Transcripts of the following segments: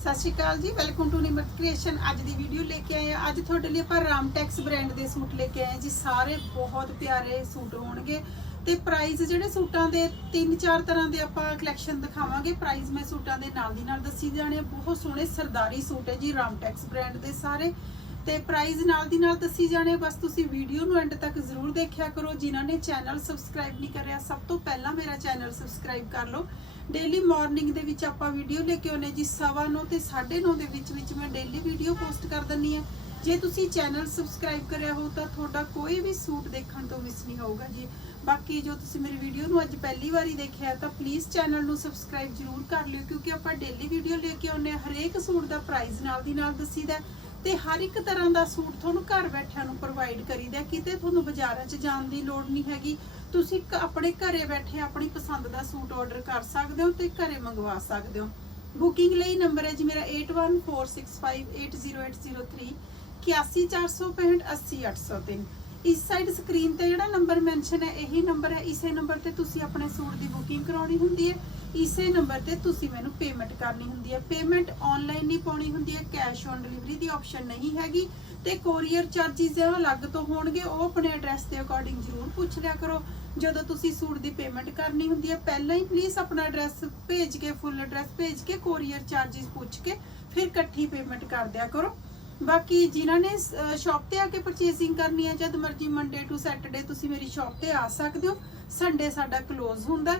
ਸਤਿ ਸ਼੍ਰੀ ਅਕਾਲ ਜੀ welcome to Nimrat creation ਅੱਜ ਦੀ ਵੀਡੀਓ ਲੈ ਕੇ ਆਏ ਆ ਅੱਜ ਤੁਹਾਡੇ ਲਈ ਆਪਾਂ ਰਾਮਟੈਕਸ ਬ੍ਰਾਂਡ ਦੇ ਸੂਟ ਲੈ ਕੇ ਆਏ ਜੀ। ਸਾਰੇ ਬਹੁਤ ਪਿਆਰੇ ਸੂਟ ਹੋਣਗੇ। ਤੇ ਪ੍ਰਾਈਸ ਜਿਹੜੇ ਸੂਟਾਂ ਦੇ ਤਿੰਨ ਚਾਰ ਤਰ੍ਹਾਂ ਦੇ ਆਪਾਂ ਕਲੈਕਸ਼ਨ ਦਿਖਾਵਾਂਗੇ ਪ੍ਰਾਈਸ ਮੈਂ ਸੂਟਾਂ ਦੇ ਨਾਲ ਦੀ ਨਾਲ ਦੱਸੀ ਜਾਣੇ ਆ। ਬਹੁਤ ਸੋਹਣੇ ਸਰਦਾਰੀ ਸੂਟ ਹੈ ਜੀ ਰਾਮਟੈਕਸ ਬ੍ਰਾਂਡ ਦੇ ਸਾਰੇ। ਤੇ ਪ੍ਰਾਈਸ ਨਾਲ ਦੀ ਨਾਲ ਦੱਸੀ ਜਾਣੇ ਬਸ ਤੁਸੀਂ ਵੀਡੀਓ ਨੂੰ ਐਂਡ ਤੱਕ ਜ਼ਰੂਰ ਦੇਖਿਆ ਕਰੋ। ਜਿਨ੍ਹਾਂ ਨੇ ਚੈਨਲ ਸਬਸਕ੍ਰਾਈਬ ਨਹੀਂ ਕਰਿਆ, ਸਭ ਤੋਂ ਪਹਿਲਾਂ ਮੇਰਾ ਚੈਨਲ ਸਬਸਕ੍ਰਾਈਬ ਕਰ ਲਓ। ਡੇਲੀ ਮਾਰਨਿੰਗ ਦੇ ਵਿੱਚ ਆਪਾਂ ਵੀਡੀਓ ਲੈ ਕੇ ਆਉਨੇ ਜੀ, ਸਵਾ ਨੌ ਤੇ 9:30 ਦੇ ਵਿੱਚ ਵਿੱਚ ਮੈਂ ਡੇਲੀ ਵੀਡੀਓ ਪੋਸਟ ਕਰ ਦਿੰਨੀ ਆ ਜੇ ਤੁਸੀਂ ਚੈਨਲ ਸਬਸਕ੍ਰਾਈਬ ਕਰਿਆ ਹੋ ਤਾਂ ਤੁਹਾਡਾ ਕੋਈ ਵੀ ਸੂਟ ਦੇਖਣ ਤੋਂ ਮਿਸ ਨਹੀਂ ਹੋਊਗਾ ਜੀ। ਬਾਕੀ ਜੋ ਤੁਸੀਂ ਮੇਰੀ ਵੀਡੀਓ ਨੂੰ ਅੱਜ ਪਹਿਲੀ ਵਾਰੀ ਦੇਖਿਆ ਤਾਂ ਪਲੀਜ਼ ਚੈਨਲ ਨੂੰ ਸਬਸਕ੍ਰਾਈਬ ਜ਼ਰੂਰ ਕਰ ਲਿਓ, ਕਿਉਂਕਿ ਆਪਾਂ ਡੇਲੀ ਵੀਡੀਓ ਲੈ ਕੇ ਆਉਨੇ ਆ ਹਰੇਕ ਸੂਟ ਦਾ ਪ੍ਰਾਈਸ ਨਾਲ ਦੀ ਨਾਲ ਦੱਸੀਦਾ ਹੈ ਤੇ ਹਰ ਇੱਕ ਤਰ੍ਹਾਂ ਦਾ ਸੂਟ ਤੁਹਾਨੂੰ ਘਰ ਬੈਠਿਆਂ ਨੂੰ ਪ੍ਰੋਵਾਈਡ ਕਰੀਦਾ ਕਿਤੇ ਤੁਹਾਨੂੰ ਬਾਜ਼ਾਰਾਂ 'ਚ ਜਾਣ ਦੀ ਲੋੜ ਨਹੀਂ ਹੈਗੀ। ਤੁਸੀਂ ਆਪਣੇ ਘਰੇ ਬੈਠੇ ਆਪਣੀ ਪਸੰਦ ਦਾ ਸੂਟ ਆਰਡਰ ਕਰ ਸਕਦੇ ਹੋ ਤੇ ਘਰੇ ਮੰਗਵਾ ਸਕਦੇ ਹੋ। ਬੁਕਿੰਗ ਲਈ ਨੰਬਰ ਹੈ ਜੀ ਮੇਰਾ 8146580803 8146580803 ਇਸ ਸਾਈਡ ਸਕਰੀਨ ਤੇ ਜਿਹੜਾ ਨੰਬਰ ਮੈਂਸ਼ਨ ਹੈ, ਇਹੀ ਨੰਬਰ ਹੈ। ਇਸੇ ਨੰਬਰ ਤੇ ਤੁਸੀਂ ਆਪਣੇ ਸੂਟ ਦੀ ਬੁਕਿੰਗ ਕਰਾਉਣੀ ਹੁੰਦੀ ਹੈ। ਇਸੇ ਨੰਬਰ ਤੇ ਤੁਸੀਂ ਮੈਨੂੰ ਪੇਮੈਂਟ ਕਰਨੀ ਹੁੰਦੀ ਹੈ। ਪੇਮੈਂਟ ਆਨਲਾਈਨ ਨਹੀਂ ਪਾਉਣੀ ਹੁੰਦੀ ਹੈ। ਕੈਸ਼ ਔਨ ਡਿਲੀਵਰੀ ਦੀ ਆਪਸ਼ਨ ਨਹੀਂ ਹੈਗੀ ਤੇ ਕੋਰੀਅਰ ਚਾਰजेस ਅਲੱਗ ਤੋਂ ਹੋਣਗੇ। ਉਹ ਆਪਣੇ ਐਡਰੈਸ ਦੇ ਅਕੋਰਡਿੰਗ ਜ਼ਰੂਰ ਪੁੱਛ ਲਿਆ ਕਰੋ। ਜਦੋਂ ਤੁਸੀਂ ਸੂਟ ਦੀ ਪੇਮੈਂਟ ਕਰਨੀ ਹੁੰਦੀ ਹੈ, ਪਹਿਲਾਂ ਹੀ ਪਲੀਜ਼ ਆਪਣਾ ਐਡਰੈਸ ਭੇਜ ਕੇ ਫੁੱਲ ਐਡਰੈਸ ਭੇਜ ਕੇ ਕੋਰੀਅਰ ਚਾਰजेस ਪੁੱਛ ਕੇ ਫਿਰ ਇਕੱਠੀ ਪੇਮੈਂਟ ਕਰ ਦਿਆ ਕਰੋ। ਬਾਕੀ ਜਿਨ੍ਹਾਂ ਨੇ ਸ਼ਾਪ ਤੇ ਆ ਕੇ ਪਰਚੇਸਿੰਗ ਕਰਨੀ ਹੈ, ਜਦ ਮਰਜ਼ੀ ਮੰਡੇ ਟੂ ਸੈਟਰਡੇ ਤੁਸੀਂ ਮੇਰੀ ਸ਼ਾਪ ਤੇ ਆ ਸਕਦੇ ਹੋ ਸੰਡੇ ਸਾਡਾ ਕਲੋਜ਼ ਹੁੰਦਾ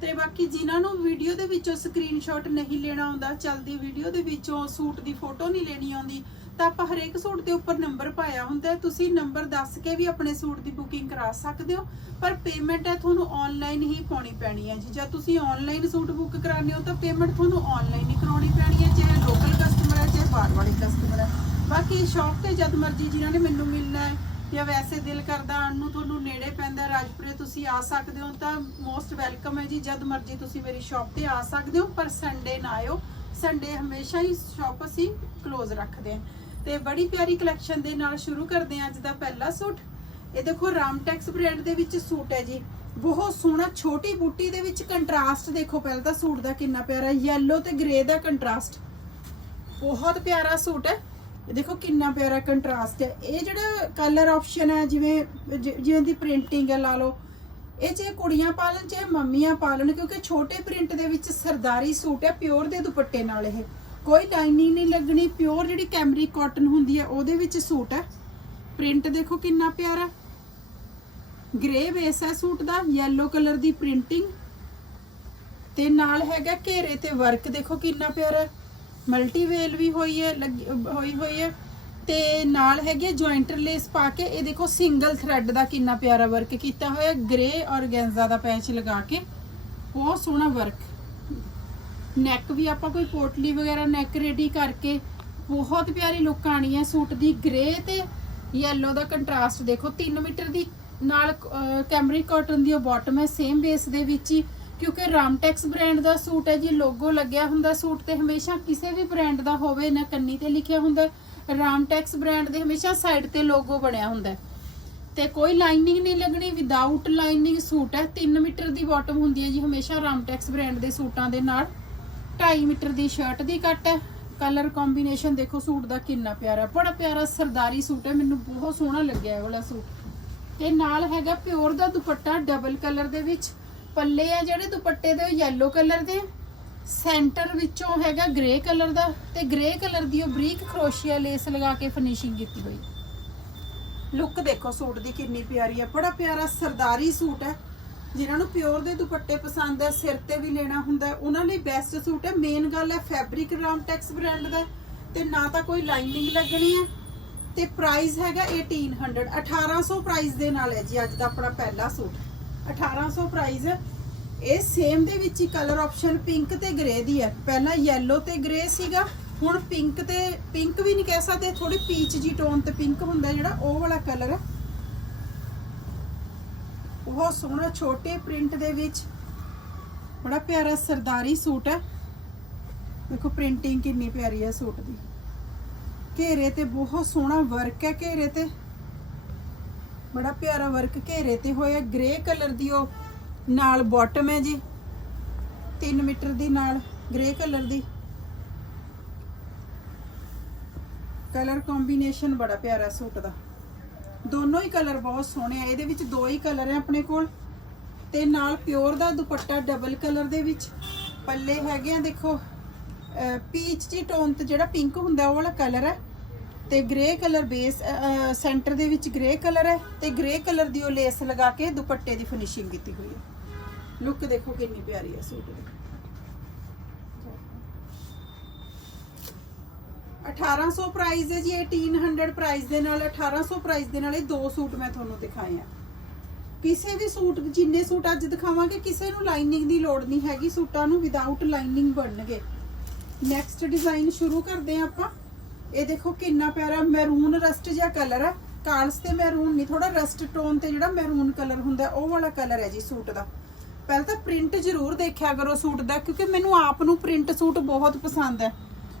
ਤੇ ਬਾਕੀ ਜਿਨ੍ਹਾਂ ਨੂੰ ਵੀਡੀਓ ਦੇ ਵਿੱਚੋਂ ਸਕਰੀਨਸ਼ਾਟ ਨਹੀਂ ਲੈਣਾ ਆਉਂਦਾ, ਚਲਦੀ ਵੀਡੀਓ ਦੇ ਵਿੱਚੋਂ ਸੂਟ ਦੀ ਫੋਟੋ ਨਹੀਂ ਲੈਣੀ ਆਉਂਦੀ ਤਾਂ ਆਪਾਂ ਹਰੇਕ ਸੂਟ ਦੇ ਉੱਪਰ ਨੰਬਰ ਪਾਇਆ ਹੁੰਦਾ ਤੁਸੀਂ ਨੰਬਰ ਦੱਸ ਕੇ ਵੀ ਆਪਣੇ ਸੂਟ ਦੀ ਬੁਕਿੰਗ ਕਰਾ ਸਕਦੇ ਹੋ। ਪਰ ਪੇਮੈਂਟ ਹੈ, ਤੁਹਾਨੂੰ ਆਨਲਾਈਨ ਹੀ ਪਾਉਣੀ ਪੈਣੀ ਹੈ ਜੀ। ਜੇ ਤੁਸੀਂ ਆਨਲਾਈਨ ਸੂਟ ਬੁੱਕ ਕਰਾਉਂਦੇ ਹੋ, ਤਾਂ ਪੇਮੈਂਟ ਤੁਹਾਨੂੰ ਆਨਲਾਈਨ ਹੀ ਕਰਾਉਣੀ ਪੈਣੀ ਹੈ, ਚਾਹੇ ਲੋਕਲ ਕਸਟਮਰ ਹੈ, ਚਾਹੇ ਬਾਹਰ ਵਾਲੇ ਕਸਟਮਰ ਹੈ। ਬਾਕੀ ਸ਼ਾਪ ਤੇ ਜਦ ਮਰਜ਼ੀ ਜਿਨ੍ਹਾਂ ਨੇ ਮੈਨੂੰ ਮਿਲਣਾ ਹੈ, ਜਾਂ ਵੈਸੇ ਦਿਲ ਕਰਦਾ ਆਉਣ ਨੂੰ, ਤੁਹਾਨੂੰ ਨੇੜੇ ਪੈਂਦਾ ਰਾਜਪੁਰੇ ਤੁਸੀਂ ਆ ਸਕਦੇ ਹੋ, ਤਾਂ ਮੋਸਟ ਵੈਲਕਮ ਹੈ ਜੀ। ਜਦ ਮਰਜ਼ੀ ਤੁਸੀਂ ਮੇਰੀ ਸ਼ਾਪ ਤੇ ਆ ਸਕਦੇ ਹੋ, ਪਰ ਸੰਡੇ ਨਾ ਆਇਓ। ਸੰਡੇ ਹਮੇਸ਼ਾ ਹੀ ਸ਼ਾਪ ਅਸੀਂ ਕਲੋਜ਼ ਰੱਖਦੇ ਹਾਂ। ਤੇ ਬੜੀ ਪਿਆਰੀ ਕਲੈਕਸ਼ਨ ਦੇ ਨਾਲ ਸ਼ੁਰੂ ਕਰਦੇ ਹਾਂ ਅੱਜ ਦਾ ਪਹਿਲਾ ਸੂਟ। ਇਹ ਦੇਖੋ ਰਾਮਟੈਕਸ ਬ੍ਰਾਂਡ ਦੇ ਵਿੱਚ ਸੂਟ ਹੈ ਜੀ। ਬਹੁਤ ਸੋਹਣਾ ਛੋਟੀ ਬੂਟੀ ਦੇ ਵਿੱਚ ਕੰਟਰਾਸਟ ਦੇਖੋ ਪਹਿਲਾਂ ਤਾਂ ਸੂਟ ਦਾ ਕਿੰਨਾ ਪਿਆਰਾ ਯੈਲੋ ਤੇ ਗ੍ਰੇ ਦਾ ਕੰਟਰਾਸਟ ਬਹੁਤ ਪਿਆਰਾ ਸੂਟ ਹੈ। ਇਹ ਦੇਖੋ ਕਿੰਨਾ ਪਿਆਰਾ ਕੰਟਰਾਸਟ ਹੈ। ਇਹ ਜਿਹੜਾ ਕਲਰ ਆਪਸ਼ਨ ਹੈ, ਜਿਵੇਂ ਜਿਵੇਂ ਦੀ ਪ੍ਰਿੰਟਿੰਗ ਹੈ ਲਾ ਲਓ, ਇਹ ਜੇ ਕੁੜੀਆਂ ਪਾਲਣ ਚਾਹੇ ਮੰਮੀਆਂ ਪਾਲਣ, ਕਿਉਂਕਿ ਛੋਟੇ ਪ੍ਰਿੰਟ ਦੇ ਵਿੱਚ ਸਰਦਾਰੀ ਸੂਟ ਹੈ ਪਿਓਰ ਦੇ ਦੁਪੱਟੇ ਨਾਲ ਇਹ। ਕੋਈ ਲਾਈਨਿੰਗ ਨਹੀਂ ਲੱਗਣੀ ਪਿਓਰ ਜਿਹੜੀ ਕੈਮਰੀ ਕਾਟਨ ਹੁੰਦੀ ਹੈ, ਉਹਦੇ ਵਿੱਚ ਸੂਟ ਹੈ। ਪ੍ਰਿੰਟ ਦੇਖੋ ਕਿੰਨਾ ਪਿਆਰਾ। ਗ੍ਰੇ ਬੇਸ ਹੈ ਸੂਟ ਦਾ ਯੈਲੋ ਕਲਰ ਦੀ ਪ੍ਰਿੰਟਿੰਗ ਤੇ ਨਾਲ ਹੈਗਾ ਘੇਰੇ ਤੇ ਵਰਕ ਦੇਖੋ ਕਿੰਨਾ ਪਿਆਰਾ ਮਲਟੀ ਵੇਲ ਵੀ ਹੋਈ ਹੈ, ਲੱਗੀ- ਹੋਈ ਹੋਈ ਹੈ। ਤੇ ਨਾਲ ਹੈਗੇ ਜੁਆਇੰਟਰ ਲੇਸ ਪਾ ਕੇ, ਇਹ ਦੇਖੋ ਸਿੰਗਲ ਥ੍ਰੈਡ ਦਾ ਕਿੰਨਾ ਪਿਆਰਾ ਵਰਕ ਕੀਤਾ ਹੋਇਆ ਗ੍ਰੇ ਔਰਗੈਂਜ਼ਾ ਦਾ ਪੈਚ ਲਗਾ ਕੇ। ਬਹੁਤ ਸੋਹਣਾ ਵਰਕ ਨੈਕ ਵੀ ਆਪਾਂ ਕੋਈ ਪੋਟਲੀ ਵਗੈਰਾ ਨੈਕ ਰੈਡੀ ਕਰਕੇ ਬਹੁਤ ਪਿਆਰੀ ਲੁੱਕ ਆਣੀ ਹੈ ਸੂਟ ਦੀ ਗ੍ਰੇ ਤੇ ਯੈਲੋ ਦਾ ਕੰਟਰਾਸਟ ਦੇਖੋ 3 ਮੀਟਰ ਦੀ ਨਾਲ ਕੈਮਰੀ ਕਾਟਨ ਦੀ ਉਹ ਬਾਟਮ ਹੈ ਸੇਮ ਬੇਸ ਦੇ ਵਿੱਚ ਹੀ, ਕਿਉਂਕਿ ਰਾਮਟੈਕਸ ਬ੍ਰਾਂਡ ਦਾ ਸੂਟ ਹੈ ਜੀ ਲੋਗੋ ਲੱਗਿਆ ਹੁੰਦਾ ਸੂਟ ਤੇ, ਹਮੇਸ਼ਾ ਕਿਸੇ ਵੀ ਬ੍ਰਾਂਡ ਦਾ ਹੋਵੇ, ਨਾ ਕੰਨੀ ਤੇ ਲਿਖਿਆ ਹੁੰਦਾ ਰਾਮਟੈਕਸ ਬ੍ਰਾਂਡ ਦੇ ਹਮੇਸ਼ਾ ਸਾਈਡ ਤੇ ਲੋਗੋ ਬਣਿਆ ਹੁੰਦਾ ਹੈ। ਤੇ ਕੋਈ ਲਾਈਨਿੰਗ ਨਹੀਂ ਲੱਗਣੀ ਵਿਦਆਊਟ ਲਾਈਨਿੰਗ ਸੂਟ ਹੈ 3 ਮੀਟਰ ਦੀ ਬਾਟਮ ਹੁੰਦੀ ਹੈ ਜੀ, ਹਮੇਸ਼ਾ ਰਾਮਟੈਕਸ ਬ੍ਰਾਂਡ ਦੇ ਸੂਟਾਂ ਦੇ ਨਾਲ 2.5 ਮੀਟਰ ਦੀ ਸ਼ਰਟ ਦੀ ਕੱਟ ਹੈ। ਕਲਰ ਕੰਬੀਨੇਸ਼ਨ ਦੇਖੋ, ਸੂਟ ਦਾ ਕਿੰਨਾ ਪਿਆਰਾ। ਬੜਾ ਪਿਆਰਾ ਸਰਦਾਰੀ ਸੂਟ ਹੈ। ਮੈਨੂੰ ਬਹੁਤ ਸੋਹਣਾ ਲੱਗਿਆ ਇਹ ਵਾਲਾ ਸੂਟ। ਤੇ ਨਾਲ ਹੈਗਾ ਪਿਓਰ ਦਾ ਦੁਪੱਟਾ ਡਬਲ ਕਲਰ ਦੇ ਵਿੱਚ। ਪੱਲੇ ਆ ਜਿਹੜੇ ਦੁਪੱਟੇ ਦੇ, ਉਹ ਯੈਲੋ ਕਲਰ ਦੇ। ਸੈਂਟਰ ਵਿੱਚੋਂ ਹੈਗਾ ਗ੍ਰੇ ਕਲਰ ਦਾ। ਤੇ ਗ੍ਰੇ ਕਲਰ ਦੀ ਉਹ ਬਰੀਕ ਖਰੋਸ਼ੀਆ ਲੇਸ ਲਗਾ ਕੇ ਫਿਨਿਸ਼ਿੰਗ ਕੀਤੀ ਹੋਈ। ਲੁੱਕ ਦੇਖੋ, ਸੂਟ ਦੀ ਕਿੰਨੀ ਪਿਆਰੀ ਹੈ। ਬੜਾ ਪਿਆਰਾ ਸਰਦਾਰੀ ਸੂਟ ਹੈ। ਜਿਨ੍ਹਾਂ ਨੂੰ ਪਿਓਰ ਦੇ ਦੁਪੱਟੇ ਪਸੰਦ ਹੈ, ਸਿਰ ਤੇ ਵੀ ਲੈਣਾ ਹੁੰਦਾ ਉਹਨਾਂ ਲਈ ਬੈਸਟ ਸੂਟ ਹੈ। ਮੇਨ ਗੱਲ ਹੈ ਫੈਬਰਿਕ ਰਾਮਟੈਕਸ ਬ੍ਰਾਂਡ ਦਾ ਹੈ। ਤੇ ਨਾ ਤਾਂ ਕੋਈ ਲਾਈਨਿੰਗ ਲੱਗਣੀ ਹੈ। ਤੇ ਪ੍ਰਾਈਸ ਹੈਗਾ 1800 1800 ਪ੍ਰਾਈਸ ਦੇ ਨਾਲ ਹੈ ਜੀ, ਅੱਜ ਦਾ ਆਪਣਾ ਪਹਿਲਾ ਸੂਟ 1800 ਪ੍ਰਾਈਸ ਹੈ। ਇਹ ਸੇਮ ਦੇ ਵਿੱਚ ਹੀ ਕਲਰ ਆਪਸ਼ਨ ਪਿੰਕ ਤੇ ਗ੍ਰੇ ਦੀ ਹੈ। ਪਹਿਲਾਂ ਯੈਲੋ ਤੇ ਗ੍ਰੇ ਸੀਗਾ। ਹੁਣ ਪਿੰਕ ਤੇ ਪਿੰਕ ਵੀ ਨਹੀਂ ਕਹਿ ਸਕਦੇ। ਥੋੜੀ ਪੀਚ ਜੀ ਟੋਨ ਤੇ ਪਿੰਕ ਹੁੰਦਾ ਜਿਹੜਾ, ਉਹ ਵਾਲਾ ਕਲਰ ਹੈ। ਬਹੁਤ ਸੋਹਣਾ ਛੋਟੇ ਪ੍ਰਿੰਟ ਦੇ ਵਿੱਚ। ਬੜਾ ਪਿਆਰਾ ਸਰਦਾਰੀ ਸੂਟ ਹੈ। ਦੇਖੋ ਪ੍ਰਿੰਟਿੰਗ ਕਿੰਨੀ ਪਿਆਰੀ ਹੈ ਸੂਟ ਦੀ। ਘੇਰੇ ਤੇ ਬਹੁਤ ਸੋਹਣਾ ਵਰਕ ਹੈ ਘੇਰੇ ਤੇ। ਬੜਾ ਪਿਆਰਾ ਵਰਕ ਘੇਰੇ ਤੇ ਹੋਇਆ। ਗ੍ਰੇ ਕਲਰ ਦੀ ਉਹ ਨਾਲ ਬਾਟਮ ਹੈ ਜੀ। 3 ਮੀਟਰ ਦੀ ਨਾਲ ਗ੍ਰੇ ਕਲਰ ਦੀ। ਕਲਰ ਕੰਬੀਨੇਸ਼ਨ ਬੜਾ ਪਿਆਰਾ ਸੂਟ ਦਾ। ਦੋਨੋਂ ਹੀ ਕਲਰ ਬਹੁਤ ਸੋਹਣੇ ਆ, ਇਹਦੇ ਵਿੱਚ ਦੋ ਹੀ ਕਲਰ ਹੈ ਆਪਣੇ ਕੋਲ। ਤੇ ਨਾਲ ਪਿਓਰ ਦਾ ਦੁਪੱਟਾ ਡਬਲ ਕਲਰ ਦੇ ਵਿੱਚ। ਪੱਲੇ ਹੈਗੇ ਆ, ਦੇਖੋ ਪੀਚ ਜੀ ਟੋਨ ਤੇ ਜਿਹੜਾ ਪਿੰਕ ਹੁੰਦਾ, ਉਹ ਵਾਲਾ ਕਲਰ ਹੈ ਤੇ ਗ੍ਰੇ ਕਲਰ ਬੇਸ ਸੈਂਟਰ ਦੇ ਵਿੱਚ ਗ੍ਰੇ ਕਲਰ ਹੈ ਤੇ ਗ੍ਰੇ ਕਲਰ ਦੀ ਉਹ ਲੇਸ ਲਗਾ ਕੇ ਦੁਪੱਟੇ ਦੀ ਫਿਨਿਸ਼ਿੰਗ ਕੀਤੀ ਹੋਈ ਹੈ ਲੁੱਕ ਦੇਖੋ ਕਿੰਨੀ ਪਿਆਰੀ ਹੈ ਸੂਟ। ਦੀ 1800 ਪ੍ਰਾਈਸ ਹੈ ਜੀ 1800 ਪ੍ਰਾਈਸ ਦੇ ਨਾਲ 1800 ਪ੍ਰਾਈਸ ਦੇ ਨਾਲ ਇਹ ਦੋ ਸੂਟ ਮੈਂ ਤੁਹਾਨੂੰ ਦਿਖਾਏ ਆ। ਕਿਸੇ ਵੀ ਸੂਟ, ਜਿੰਨੇ ਸੂਟ ਅੱਜ ਦਿਖਾਵਾਂਗੇ, ਕਿਸੇ ਨੂੰ ਲਾਈਨਿੰਗ ਦੀ ਲੋੜ ਨਹੀਂ ਹੈਗੀ ਸੂਟਾਂ ਨੂੰ ਵਿਦਆਊਟ ਲਾਈਨਿੰਗ ਬਣਨਗੇ। ਨੈਕਸਟ ਡਿਜ਼ਾਈਨ ਸ਼ੁਰੂ ਕਰਦੇ ਹਾਂ ਆਪਾਂ। ਇਹ ਦੇਖੋ ਕਿੰਨਾ ਪਿਆਰਾ ਮੈਰੂਨ ਰਸਟ ਜਿਹਾ ਕਲਰ ਹੈ ਕਾਲਸ ਤੇ ਮੈਰੂਨ ਨਹੀਂ ਥੋੜਾ ਰਸਟ ਟੋਨ ਤੇ ਜਿਹੜਾ ਮੈਰੂਨ ਕਲਰ ਹੁੰਦਾ, ਉਹ ਵਾਲਾ ਕਲਰ ਹੈ ਜੀ ਸੂਟ ਦਾ। ਪਹਿਲਾਂ ਤਾਂ ਪ੍ਰਿੰਟ ਜ਼ਰੂਰ ਦੇਖਿਆ ਕਰੋ ਸੂਟ ਦਾ, ਕਿਉਂਕਿ ਮੈਨੂੰ ਆਪ ਨੂੰ ਪ੍ਰਿੰਟ ਸੂਟ ਬਹੁਤ ਪਸੰਦ ਹੈ।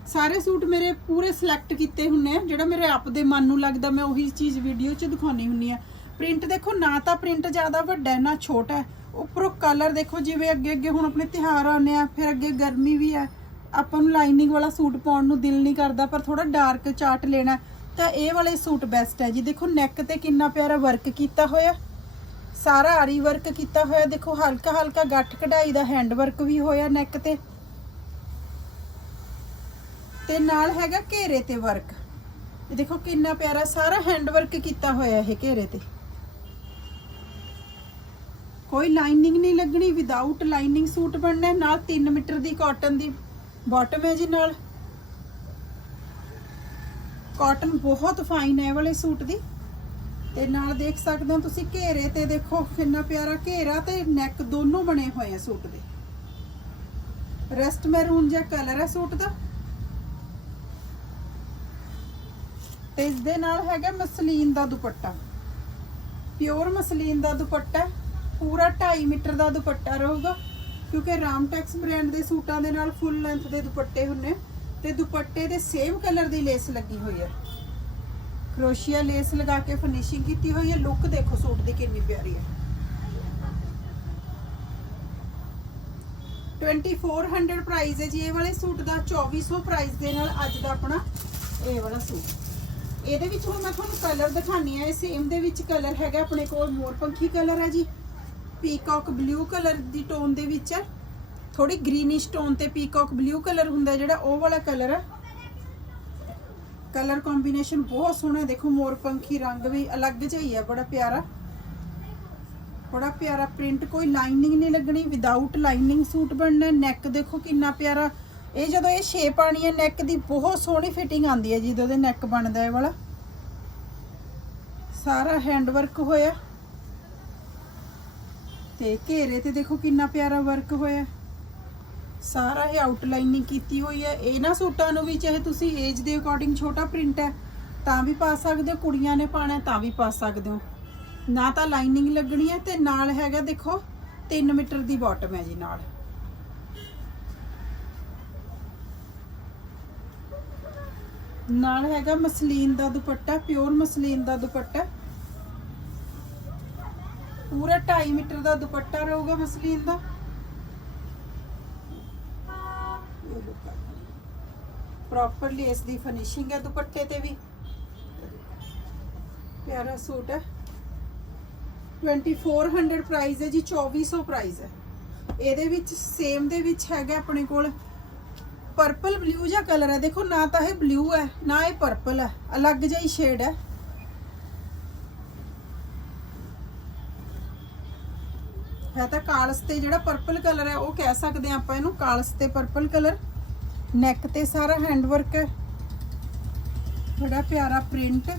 ਸਾਰੇ ਸੂਟ ਮੇਰੇ ਪੂਰੇ ਸਿਲੈਕਟ ਕੀਤੇ ਹੁੰਨੇ ਆ। ਜਿਹੜਾ ਮੇਰੇ ਆਪ ਦੇ ਮਨ ਨੂੰ ਲੱਗਦਾ, ਮੈਂ ਉਹੀ ਚੀਜ਼ ਵੀਡੀਓ 'ਚ ਦਿਖਾਉਣੀ ਹੁੰਨੀ ਆ। ਪ੍ਰਿੰਟ ਦੇਖੋ, ਨਾ ਤਾਂ ਪ੍ਰਿੰਟ ਜ਼ਿਆਦਾ ਵੱਡਾ ਨਾ ਛੋਟਾ ਉੱਪਰੋਂ ਕਲਰ ਦੇਖੋ, ਜਿਵੇਂ ਅੱਗੇ ਅੱਗੇ ਹੁਣ ਆਪਣੇ ਤਿਉਹਾਰ ਆਉਂਦੇ ਆ, ਫਿਰ ਅੱਗੇ ਗਰਮੀ ਵੀ ਹੈ। ਆਪਾਂ ਨੂੰ ਲਾਈਨਿੰਗ ਵਾਲਾ ਸੂਟ ਪਾਉਣ ਨੂੰ ਦਿਲ ਨਹੀਂ ਕਰਦਾ, ਪਰ ਥੋੜਾ ਡਾਰਕ ਚਾਰਟ ਲੈਣਾ ਤਾਂ ਇਹ ਵਾਲੇ ਸੂਟ ਬੈਸਟ ਹੈ ਜੀ। ਦੇਖੋ ਨੈਕ ਤੇ ਕਿੰਨਾ ਪਿਆਰਾ ਵਰਕ ਕੀਤਾ ਹੋਇਆ। ਸਾਰਾ ਆਰੀ ਵਰਕ ਕੀਤਾ ਹੋਇਆ। ਦੇਖੋ ਹਲਕਾ ਹਲਕਾ ਗੱਠ ਕਢਾਈ ਦਾ ਹੈਂਡ ਵਰਕ ਵੀ ਹੋਇਆ ਨੈਕ ਤੇ। ਤੇ ਨਾਲ ਹੈਗਾ ਘੇਰੇ ਤੇ ਵਰਕ ਇਹ ਦੇਖੋ ਕਿੰਨਾ ਪਿਆਰਾ, ਸਾਰਾ ਹੈਂਡ ਵਰਕ ਕੀਤਾ ਹੋਇਆ ਇਹ ਘੇਰੇ ਤੇ। ਕੋਈ ਲਾਈਨਿੰਗ ਨਹੀਂ ਲੱਗਣੀ ਵਿਦਆਊਟ ਲਾਈਨਿੰਗ ਸੂਟ ਬਣਨਾ ਨਾਲ 3 ਮੀਟਰ ਦੀ ਕਾਟਨ ਦੀ ਬਾਟਮ ਹੈ ਜੀ ਨਾਲ। ਕਾਟਨ ਬਹੁਤ ਫਾਈਨ ਹੈ ਵਾਲੇ ਸੂਟ ਦੀ। ਤੇ ਨਾਲ ਦੇਖ ਸਕਦੇ ਹੋ ਤੁਸੀਂ ਘੇਰੇ ਤੇ ਦੇਖੋ ਕਿੰਨਾ ਪਿਆਰਾ ਘੇਰਾ ਤੇ ਨੈਕ ਦੋਨੋਂ ਬਣੇ ਹੋਏ ਆ ਸੂਟ ਦੇ। ਰੈਸਟ ਮੈਰੂਨ ਜਿਹਾ ਕਲਰ ਹੈ ਸੂਟ ਦਾ। ਤੇ ਇਸ ਦੇ ਨਾਲ ਹੈਗਾ ਮਸਲੀਨ ਦਾ ਦੁਪੱਟਾ। ਪਿਓਰ ਮਸਲੀਨ ਦਾ ਦੁਪੱਟਾ ਪੂਰਾ 2.5 ਮੀਟਰ ਦਾ ਦੁਪੱਟਾ ਰਹੂਗਾ, ਕਿਉਂਕਿ ਰਾਮਟੈਕਸ ਬ੍ਰਾਂਡ ਦੇ ਸੂਟਾਂ ਦੇ ਨਾਲ ਫੁੱਲ ਲੈਂਥ ਦੇ ਦੁਪੱਟੇ ਹੁੰਨੇ ਤੇ ਦੁਪੱਟੇ ਦੇ ਸੇਮ ਕਲਰ ਦੀ ਲੇਸ ਲੱਗੀ ਹੋਈ ਹੈ। ਕਰੋਸ਼ੀਆ ਲੇਸ ਲਗਾ ਕੇ ਫਿਨਿਸ਼ਿੰਗ ਕੀਤੀ ਹੋਈ ਹੈ। ਲੁੱਕ ਦੇਖੋ ਸੂਟ ਦੀ ਕਿੰਨੀ ਪਿਆਰੀ ਹੈ। 2400 ਪ੍ਰਾਈਸ ਹੈ ਜੀ। ਇਹ ਵਾਲੇ ਸੂਟ ਦਾ 2400 ਪ੍ਰਾਈਸ ਦੇ ਨਾਲ ਅੱਜ ਦਾ ਆਪਣਾ ਇਹ ਵਾਲਾ ਸੂਟ। ਇਹਦੇ ਵਿੱਚ ਹੁਣ ਮੈਂ ਤੁਹਾਨੂੰ ਕਲਰ ਦਿਖਾਣੀ ਆ ਇਹ ਸੇਮ ਦੇ ਵਿੱਚ ਕਲਰ ਹੈਗਾ ਆਪਣੇ ਕੋਲ ਮੋਰਪੰਖੀ ਕਲਰ ਹੈ ਜੀ। ਪੀਕਾਕ ਬਲੂ ਕਲਰ ਦੀ ਟੋਨ ਦੇ ਵਿੱਚ ਹੈ ਥੋੜੀ ਗ੍ਰੀਨਿਸ਼ ਟੋਨ ਤੇ ਪੀਕਾਕ ਬਲੂ ਕਲਰ ਹੁੰਦਾ ਜਿਹੜਾ, ਉਹ ਵਾਲਾ ਕਲਰ ਹੈ ਕਲਰ ਕੰਬੀਨੇਸ਼ਨ ਬਹੁਤ ਸੋਹਣਾ ਹੈ। ਦੇਖੋ ਮੋਰਪੰਖੀ ਰੰਗ ਵੀ ਅਲੱਗ ਜਿਹਾ ਹੀ ਹੈ ਬੜਾ ਪਿਆਰਾ। ਬੜਾ ਪਿਆਰਾ ਪ੍ਰਿੰਟ ਕੋਈ ਲਾਈਨਿੰਗ ਨਹੀਂ ਲੱਗਣੀ। ਵਿਦਆਊਟ ਲਾਈਨਿੰਗ ਸੂਟ ਬਣਨਾ ਨੈਕ ਦੇਖੋ ਕਿੰਨਾ ਪਿਆਰਾ। ਇਹ ਜਦੋਂ ਇਹ ਸ਼ੇਪ ਆਣੀ ਹੈ ਨੈਕ ਦੀ ਬਹੁਤ ਸੋਹਣੀ ਫਿਟਿੰਗ ਆਉਂਦੀ ਹੈ ਜਦੋਂ ਦੇ ਨੈਕ ਬਣਦਾ ਇਹ ਵਾਲਾ। ਸਾਰਾ ਹੈਂਡ ਵਰਕ ਹੋਇਆ। ਤੇ ਘੇਰੇ ਤੇ ਦੇਖੋ ਕਿੰਨਾ ਪਿਆਰਾ ਵਰਕ ਹੋਇਆ। ਸਾਰਾ ਇਹ ਆਊਟਲਾਈਨਿੰਗ ਕੀਤੀ ਹੋਈ ਹੈ। ਇਹਨਾਂ ਸੂਟਾਂ ਨੂੰ ਵੀ ਚਾਹੇ ਤੁਸੀਂ ਏਜ ਦੇ ਅਕੋਰਡਿੰਗ ਛੋਟਾ ਪ੍ਰਿੰਟ ਹੈ, ਤਾਂ ਵੀ ਪਾ ਸਕਦੇ ਹੋ, ਕੁੜੀਆਂ ਨੇ ਪਾਣਾ ਤਾਂ ਵੀ ਪਾ ਸਕਦੇ ਹੋ। ਨਾ ਤਾਂ ਲਾਈਨਿੰਗ ਲੱਗਣੀ ਹੈ ਤੇ ਨਾਲ ਹੈਗਾ ਦੇਖੋ 3 ਮੀਟਰ ਦੀ ਬਾਟਮ ਹੈ ਜੀ ਨਾਲ। ਨਾਲ ਹੈਗਾ ਮਸਲੀਨ ਦਾ ਦੁਪੱਟਾ ਪਿਓਰ ਮਸਲੀਨ ਦਾ ਦੁਪੱਟਾ। ਪੂਰਾ 2.5 ਮੀਟਰ ਦਾ ਦੁਪੱਟਾ ਰਹੂਗਾ ਮਸਲੀਨ ਦਾ। ਪ੍ਰੋਪਰ ਲੇਸ ਦੀ ਫਿਨਿਸ਼ਿੰਗ ਹੈ ਦੁਪੱਟੇ ਤੇ ਵੀ। ਪਿਆਰਾ ਸੂਟ ਹੈ। 2400 ਪ੍ਰਾਈਸ ਹੈ ਜੀ 2400 ਪ੍ਰਾਈਸ ਹੈ। ਇਹਦੇ ਵਿੱਚ ਸੇਮ ਦੇ ਵਿੱਚ ਹੈਗਾ ਆਪਣੇ ਕੋਲ ਪਰਪਲ ਬਲੂ ਜਿਹਾ ਕਲਰ ਹੈ। ਦੇਖੋ, ਨਾ ਤਾਂ ਇਹ ਬਲੂ ਹੈ, ਨਾ ਇਹ ਪਰਪਲ ਹੈ। ਅਲੱਗ ਜਿਹਾ ਹੀ ਸ਼ੇਡ ਹੈ। ਹੈ ਤਾਂ ਕਾਲਸ ਤੇ ਜਿਹੜਾ ਪਰਪਲ ਕਲਰ ਹੈ, ਉਹ ਕਹਿ ਸਕਦੇ ਆ ਆਪਾਂ ਇਹਨੂੰ ਕਾਲਸ ਤੇ ਪਰਪਲ ਕਲਰ ਨੈਕ ਤੇ ਸਾਰਾ ਹੈਂਡ ਵਰਕ ਹੈ। ਬੜਾ ਪਿਆਰਾ ਪ੍ਰਿੰਟ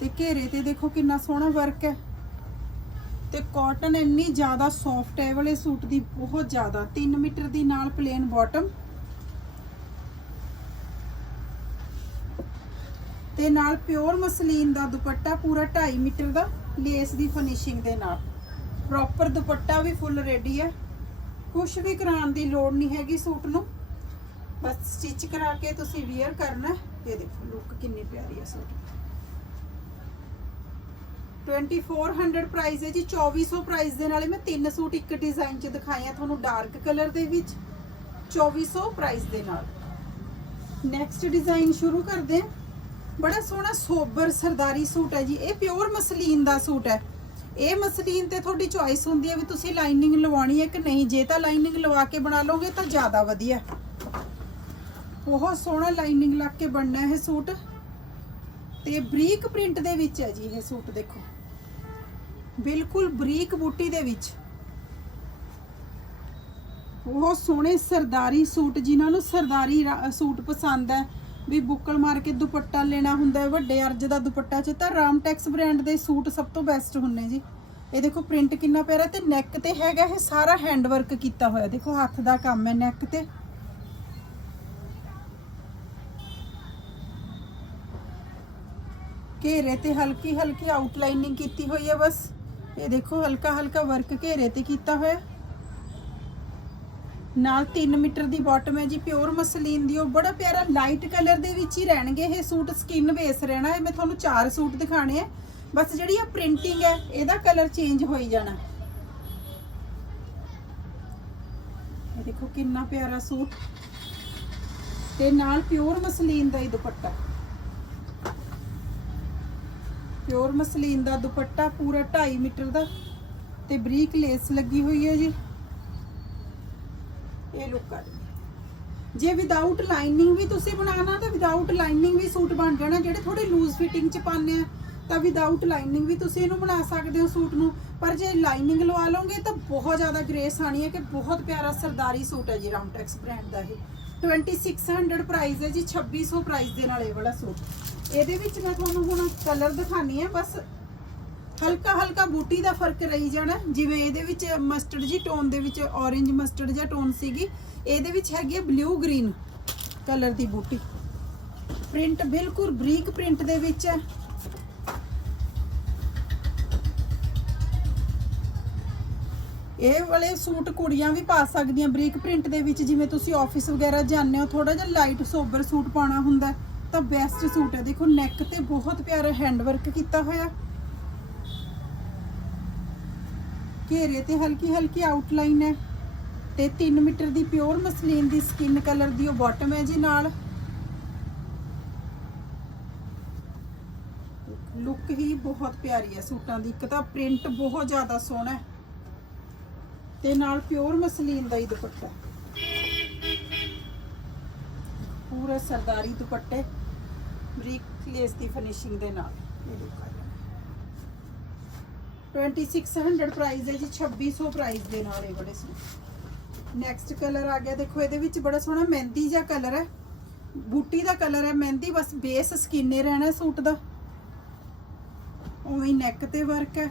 ਤੇ ਘੇਰੇ ਤੇ ਦੇਖੋ ਕਿੰਨਾ ਸੋਹਣਾ ਵਰਕ ਹੈ। ਤੇ ਕਾਟਨ ਇੰਨੀ ਜ਼ਿਆਦਾ ਸੌਫਟ ਹੈ ਵਾਲੇ ਸੂਟ ਦੀ ਬਹੁਤ ਜ਼ਿਆਦਾ। 3 ਮੀਟਰ ਦੀ ਨਾਲ ਪਲੇਨ ਬਾਟਮ ਤੇ ਨਾਲ ਪਿਓਰ ਮਸਲੀਨ ਦਾ ਦੁਪੱਟਾ ਪੂਰਾ 2.5 ਮੀਟਰ ਦਾ, ਲੇਸ ਦੀ ਫਿਨਿਸ਼ਿੰਗ ਦੇ ਨਾਲ। ਪ੍ਰੋਪਰ ਦੁਪੱਟਾ ਵੀ ਫੁੱਲ ਰੈਡੀ ਹੈ। ਕੁਝ ਵੀ ਕਰਾਉਣ ਦੀ ਲੋੜ ਨਹੀਂ ਹੈਗੀ ਸੂਟ ਨੂੰ। ਬਸ ਸਟਿਚ ਕਰਾ ਕੇ ਤੁਸੀਂ ਵੇਅਰ ਕਰਨਾ ਇਹ ਦੇਖੋ ਲੁੱਕ ਕਿੰਨੀ ਪਿਆਰੀ ਹੈ ਸੂਟ। ਦੀ 2400 ਪ੍ਰਾਈਸ ਹੈ ਜੀ। 2400 ਪ੍ਰਾਈਸ ਦੇ ਨਾਲ ਮੈਂ ਤਿੰਨ ਸੂਟ ਇੱਕ ਡਿਜ਼ਾਈਨ 'ਚ ਦਿਖਾਏ ਆ ਤੁਹਾਨੂੰ ਡਾਰਕ ਕਲਰ ਦੇ ਵਿੱਚ। 2400 ਪ੍ਰਾਈਸ ਦੇ ਨਾਲ। ਨੈਕਸਟ ਡਿਜ਼ਾਈਨ ਸ਼ੁਰੂ ਕਰਦੇ ਹਾਂ। ਬੜਾ ਸੋਹਣਾ ਸੋਬਰ ਸਰਦਾਰੀ ਸੂਟ ਹੈ ਜੀ। ਇਹ ਪਿਓਰ ਮਸਲੀਨ ਦਾ ਸੂਟ ਹੈ। ਇਹ ਮਸਲੀਨ ਤੇ ਤੁਹਾਡੀ ਚੁਆਇਸ ਹੁੰਦੀ ਹੈ ਵੀ ਤੁਸੀਂ ਲਾਈਨਿੰਗ ਲਵਾਉਣੀ ਹੈ ਕਿ ਨਹੀਂ। ਜੇ ਤਾਂ ਲਾਈਨਿੰਗ ਲਵਾ ਕੇ ਬਣਾ ਲਓਗੇ ਤਾਂ ਜ਼ਿਆਦਾ ਵਧੀਆ। ਬਹੁਤ ਸੋਹਣਾ ਲਾਈਨਿੰਗ ਲੱਗ ਕੇ ਬਣਨਾ ਇਹ ਸੂਟ। ਤੇ ਬਰੀਕ ਪ੍ਰਿੰਟ ਦੇ ਵਿੱਚ ਹੈ ਜੀ ਇਹ ਸੂਟ ਦੇਖੋ। ਬਿਲਕੁਲ ਬਰੀਕ ਬੂਟੀ ਦੇ ਵਿੱਚ। ਬਹੁਤ ਸੋਹਣੇ ਸਰਦਾਰੀ ਸੂਟ, ਜਿਨ੍ਹਾਂ ਨੂੰ ਸਰਦਾਰੀ ਸੂਟ ਪਸੰਦ ਹੈ। ਵੀ ਬੁੱਕਲ ਮਾਰ ਕੇ ਦੁਪੱਟਾ ਲੈਣਾ ਹੁੰਦਾ ਹੈ, ਵੱਡੇ ਅਰਜ ਦਾ ਦੁਪੱਟਾ ਚ, ਤਾਂ ਰਾਮਟੈਕਸ ਬ੍ਰਾਂਡ ਦੇ ਸੂਟ ਸਭ ਤੋਂ ਬੈਸਟ ਹੁੰਨੇ ਜੀ। ਇਹ ਦੇਖੋ ਪ੍ਰਿੰਟ ਕਿੰਨਾ ਪਿਆਰਾ ਤੇ ਨੈਕ ਤੇ ਹੈਗਾ ਇਹ ਸਾਰਾ ਹੈਂਡ ਵਰਕ ਕੀਤਾ ਹੋਇਆ। ਦੇਖੋ, ਹੱਥ ਦਾ ਕੰਮ ਹੈ ਨੈਕ ਤੇ। ਘੇਰੇ ਤੇ ਹਲਕੀ ਹਲਕੀ ਆਊਟਲਾਈਨਿੰਗ ਕੀਤੀ ਹੋਈ ਹੈ ਬਸ। ਇਹ ਦੇਖੋ ਹਲਕਾ ਹਲਕਾ ਵਰਕ ਘੇਰੇ ਤੇ ਕੀਤਾ ਹੋਇਆ। ਨਾਲ 3 ਮੀਟਰ ਦੀ ਬਾਟਮ ਹੈ ਜੀ ਪਿਓਰ ਮਸਲੀਨ ਦੀ, ਉਹ ਬੜਾ ਪਿਆਰਾ ਲਾਈਟ ਕਲਰ ਦੇ ਵਿੱਚ ਹੀ ਰਹਿਣਗੇ ਇਹ ਸੂਟ ਸਕਿਨ ਬੇਸ ਰਹਿਣਾ ਹੈ। ਮੈਂ ਤੁਹਾਨੂੰ ਚਾਰ ਸੂਟ ਦਿਖਾਣੇ ਆ ਬਸ ਜਿਹੜੀ ਆ ਪ੍ਰਿੰਟਿੰਗ ਹੈ, ਇਹਦਾ ਕਲਰ ਚੇਂਜ ਹੋਈ ਜਾਣਾ। ਇਹ ਦੇਖੋ ਕਿੰਨਾ ਪਿਆਰਾ ਸੂਟ। ਤੇ ਨਾਲ ਪਿਓਰ ਮਸਲੀਨ ਦਾ ਹੀ ਦੁਪੱਟਾ। ਪਿਓਰ ਮਸਲੀਨ ਦਾ ਦੁਪੱਟਾ ਪੂਰਾ 2.5 ਮੀਟਰ ਦਾ ਤੇ ਬਰੀਕ ਲੇਸ ਲੱਗੀ ਹੋਈ ਹੈ ਜੀ। ਇਹ ਲੁੱਕ ਆ ਜੀ ਜੇ ਵਿਦਆਊਟ ਲਾਈਨਿੰਗ ਵੀ ਤੁਸੀਂ ਬਣਾਉਣਾ, ਤਾਂ ਵਿਦਆਊਟ ਲਾਈਨਿੰਗ ਵੀ ਸੂਟ ਬਣ ਜਾਣਾ, ਜਿਹੜੇ ਥੋੜੇ ਲੂਜ਼ ਫਿਟਿੰਗ ਚ ਪਾਉਂਦੇ ਆ, ਤਾਂ ਵਿਦਆਊਟ ਲਾਈਨਿੰਗ ਵੀ ਤੁਸੀਂ ਇਹਨੂੰ ਬਣਾ ਸਕਦੇ ਹੋ ਸੂਟ ਨੂੰ। ਪਰ ਜੇ ਲਾਈਨਿੰਗ ਲਵਾ ਲਓਗੇ, ਤਾਂ ਬਹੁਤ ਜ਼ਿਆਦਾ ਗ੍ਰੇਸ ਆਣੀ ਹੈ ਕਿ ਬਹੁਤ ਪਿਆਰਾ ਸਰਦਾਰੀ ਸੂਟ ਹੈ ਜੀ ਰਾਮਟੈਕਸ ਬ੍ਰਾਂਡ ਦਾ ਇਹ। 2600 ਪ੍ਰਾਈਸ ਹੈ ਜੀ 2600 ਪ੍ਰਾਈਸ ਦੇ ਨਾਲ ਇਹ ਵਾਲਾ ਸੂਟ। ਇਹਦੇ ਵਿੱਚ ਮੈਂ ਤੁਹਾਨੂੰ ਹੁਣ ਕਲਰ ਦਿਖਾਣੀ ਹੈ, ਬਸ ਹਲਕਾ ਹਲਕਾ ਬੂਟੀ ਦਾ ਫ਼ਰਕ ਰਹੀ ਜਾਣਾ। ਜਿਵੇਂ ਇਹਦੇ ਵਿੱਚ ਮਸਟਰਡ ਜੀ ਟੋਨ ਦੇ ਵਿੱਚ orange ਮਸਟਰਡ ਜਿਹਾ ਟੋਨ ਸੀਗੀ, ਇਹਦੇ ਵਿੱਚ ਹੈਗੀ ਹੈ ਬਲੂ ਗ੍ਰੀਨ ਕਲਰ ਦੀ ਬੂਟੀ। ਪ੍ਰਿੰਟ ਬਿਲਕੁਲ ਬਰੀਕ ਪ੍ਰਿੰਟ ਦੇ ਵਿੱਚ ਹੈ। ਇਹ ਵਾਲੇ ਸੂਟ ਕੁੜੀਆਂ ਵੀ ਪਾ ਸਕਦੀਆਂ ਬਰੀਕ ਪ੍ਰਿੰਟ ਦੇ ਵਿੱਚ, ਜਿਵੇਂ ਤੁਸੀਂ ਆਫਿਸ ਵਗੈਰਾ ਜਾਂਦੇ ਹੋ ਥੋੜਾ ਜਿਹਾ ਲਾਈਟ ਸੋਬਰ ਸੂਟ ਪਾਉਣਾ ਹੁੰਦਾ ਤਾਂ ਬੈਸਟ ਸੂਟ ਹੈ। ਦੇਖੋ ਨੈਕ ਤੇ ਬਹੁਤ ਪਿਆਰਾ ਹੈਂਡ ਵਰਕ ਕੀਤਾ ਹੋਇਆ। ਘੇਰੇ ਤੇ ਹਲਕੀ ਹਲਕੀ ਆਊਟਲਾਈਨ ਹੈ ਤੇ 3 ਮੀਟਰ ਦੀ ਪਿਓਰ ਮਸਲੀਨ ਦੀ ਸਕਿਨ ਕਲਰ ਦੀ ਉਹ ਬਾਟਮ ਹੈ ਜੀ ਨਾਲ। ਲੁੱਕ ਹੀ ਬਹੁਤ ਪਿਆਰੀ ਹੈ ਸੂਟਾਂ ਦੀ। ਇੱਕ ਤਾਂ ਪ੍ਰਿੰਟ ਬਹੁਤ ਜ਼ਿਆਦਾ ਸੋਹਣਾ ਹੈ ਤੇ ਨਾਲ ਪਿਓਰ ਮਸਲੀਨ ਦਾ ਹੀ ਦੁਪੱਟਾ ਪੂਰੇ ਸਰਦਾਰੀ ਦੁਪੱਟੇ, ਬਰੀਕ ਲੇਸ ਦੀ ਫਿਨਿਸ਼ਿੰਗ ਦੇ ਨਾਲ। ਇਹ ਲੁੱਕ 2600 ਪ੍ਰਾਈਸ ਹੈ ਜੀ 2600 ਪ੍ਰਾਈਸ ਦੇ ਨਾਲ ਇਹ ਬੜੇ ਸੋਹਣੇ। ਨੈਕਸਟ ਕਲਰ ਆ ਗਿਆ, ਦੇਖੋ ਇਹਦੇ ਵਿੱਚ ਬੜਾ ਸੋਹਣਾ ਮਹਿੰਦੀ ਜਿਹਾ ਕਲਰ ਹੈ। ਬੂਟੀ ਦਾ ਕਲਰ ਹੈ ਮਹਿੰਦੀ, ਬਸ ਬੇਸ ਸਕਿਨੇ ਰਹਿਣਾ ਸੂਟ ਦਾ। ਉਵੇਂ ਨੈਕ ਤੇ ਵਰਕ ਹੈ।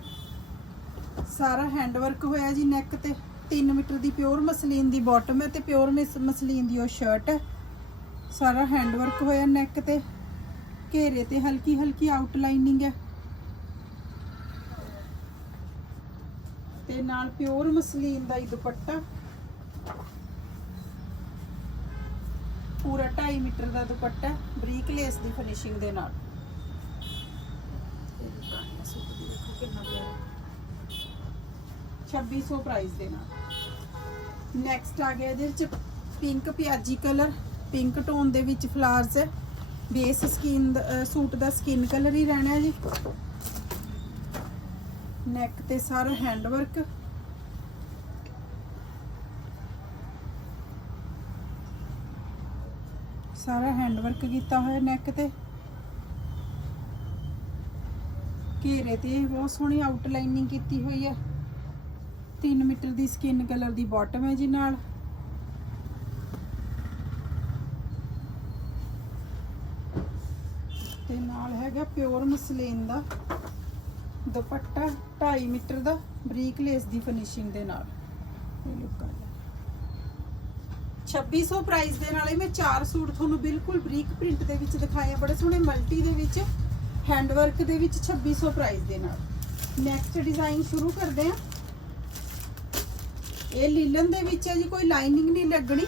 ਸਾਰਾ ਹੈਂਡ ਵਰਕ ਹੋਇਆ ਜੀ ਨੈਕ ਤੇ। 3 ਮੀਟਰ ਦੀ ਪਿਓਰ ਮਸਲੀਨ ਦੀ ਬਾਟਮ ਹੈ ਤੇ ਪਿਓਰ ਮਸਲੀਨ ਦੀ ਉਹ ਸ਼ਰਟ ਹੈ। ਸਾਰਾ ਹੈਂਡ ਵਰਕ ਹੋਇਆ ਨੈਕ ਤੇ। ਘੇਰੇ ਤੇ ਹਲਕੀ ਹਲਕੀ ਆਊਟਲਾਈਨਿੰਗ ਹੈ। ਤੇ ਨਾਲ ਪਿਓਰ ਮਸਲੀਨ ਦਾ ਹੀ ਦੁਪੱਟਾ। ਪੂਰਾ 2.5 ਮੀਟਰ ਦਾ ਦੁਪੱਟਾ ਬਰੀਕ ਲੇਸ ਦੀ ਫਿਨਿਸ਼ਿੰਗ ਦੇ ਨਾਲ। ਇਹ ਦੁਕਾਨ ਸੂਟ ਦੀ ਦੇਖੋ ਕਿੰਨਾ ਪਿਆਰਾ। 2600 ਪ੍ਰਾਈਸ ਦੇ ਨਾਲ। ਨੈਕਸਟ ਆ ਗਿਆ ਇਹਦੇ ਵਿੱਚ ਪਿੰਕ ਪਿਆਜੀ ਕਲਰ ਪਿੰਕ ਟੋਨ ਦੇ ਵਿੱਚ ਫਲਾਵਰਸ ਹੈ। ਬੇਸ ਸਕਿਨ ਸੂਟ ਦਾ ਸਕਿਨ ਕਲਰ ਹੀ ਰਹਿਣਾ ਜੀ। ਨੈਕ ਤੇ ਸਾਰਾ ਹੈਂਡ ਵਰਕ ਸਾਰਾ ਹੈਂਡ ਵਰਕ ਕੀਤਾ ਹੋਇਆ ਨੈਕ ਤੇ। ਘੇਰੇ ਤੇ ਬਹੁਤ ਸੋਹਣੀ ਆਊਟਲਾਈਨਿੰਗ ਕੀਤੀ ਹੋਈ ਹੈ। 3 ਮੀਟਰ ਦੀ ਸਕਿਨ ਕਲਰ ਦੀ ਬਾਟਮ ਹੈ ਜੀ ਨਾਲ। ਤੇ ਨਾਲ ਹੈਗਾ ਪਿਓਰ ਮਸਲੀਨ ਦਾ। ਦੁਪੱਟਾ 2.5 ਮੀਟਰ ਦਾ ਬਰੀਕ ਲੇਸ ਦੀ ਫਿਨਿਸ਼ਿੰਗ ਦੇ ਨਾਲ। ਇਹ ਲੁੱਕ ਆ 2600 ਪ੍ਰਾਈਸ ਦੇ ਨਾਲ ਇਹ ਮੈਂ ਚਾਰ ਸੂਟ ਤੁਹਾਨੂੰ ਬਿਲਕੁਲ ਬਰੀਕ ਪ੍ਰਿੰਟ ਦੇ ਵਿੱਚ ਦਿਖਾਏ ਆ, ਬੜੇ ਸੋਹਣੇ ਮਲਟੀ ਦੇ ਵਿੱਚ ਹੈਂਡ ਵਰਕ ਦੇ ਵਿੱਚ 2600 ਪ੍ਰਾਈਸ ਦੇ ਨਾਲ। ਨੈਕਸਟ ਡਿਜ਼ਾਈਨ ਸ਼ੁਰੂ ਕਰਦੇ ਆ। ਇਹ ਲੀਲਨ ਦੇ ਵਿੱਚ ਹੈ ਜੀ, ਕੋਈ ਲਾਈਨਿੰਗ ਨਹੀਂ ਲੱਗਣੀ।